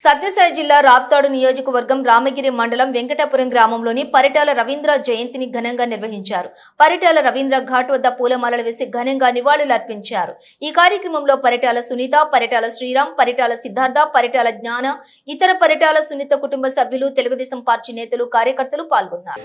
సత్యసాయి జిల్లా రాప్తాడు నియోజకవర్గం రామగిరి మండలం వెంకటాపురం గ్రామంలోని పరిటాల రవీంద్ర జయంతిని ఘనంగా నిర్వహించారు. పరిటాల రవీంద్ర ఘాట్ వద్ద పూలమాలలు వేసి ఘనంగా నివాళులర్పించారు ఈ కార్యక్రమంలో పరిటాల సునీత పరిటాల శ్రీరామ్ పరిటాల సిద్ధార్థ పరిటాల జ్ఞాన ఇతర పరిటాల సునీత కుటుంబ సభ్యులు తెలుగుదేశం పార్టీ నేతలు కార్యకర్తలు పాల్గొన్నారు.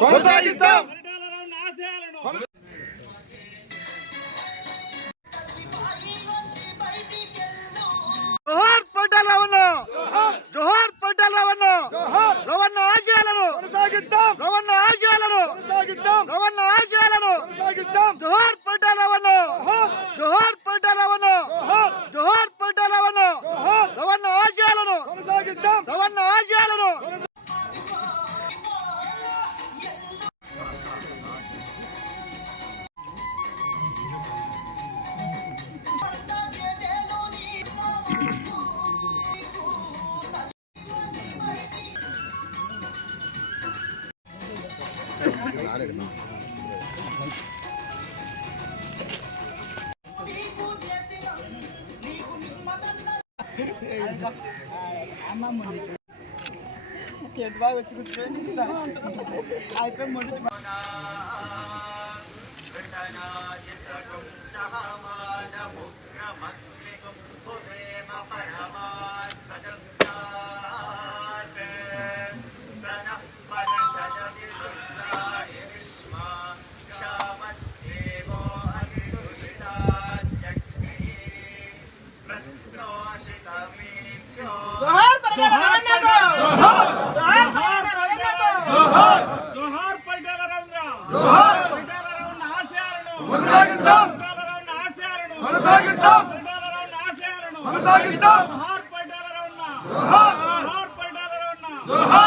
కొనసాగిస్తాం జోహార్ పరిటాల రవీంద్ర పరిటాలరావున్న ఆశయాలను పరిటాలరావున్న కొనసాగిద్దాం పరిటాలరావున్న ఆశయాలను కొనసాగిద్దాం జోహార్ పరిటాలరావున్న జోహార్ పరిటాలరావున్న జోహార్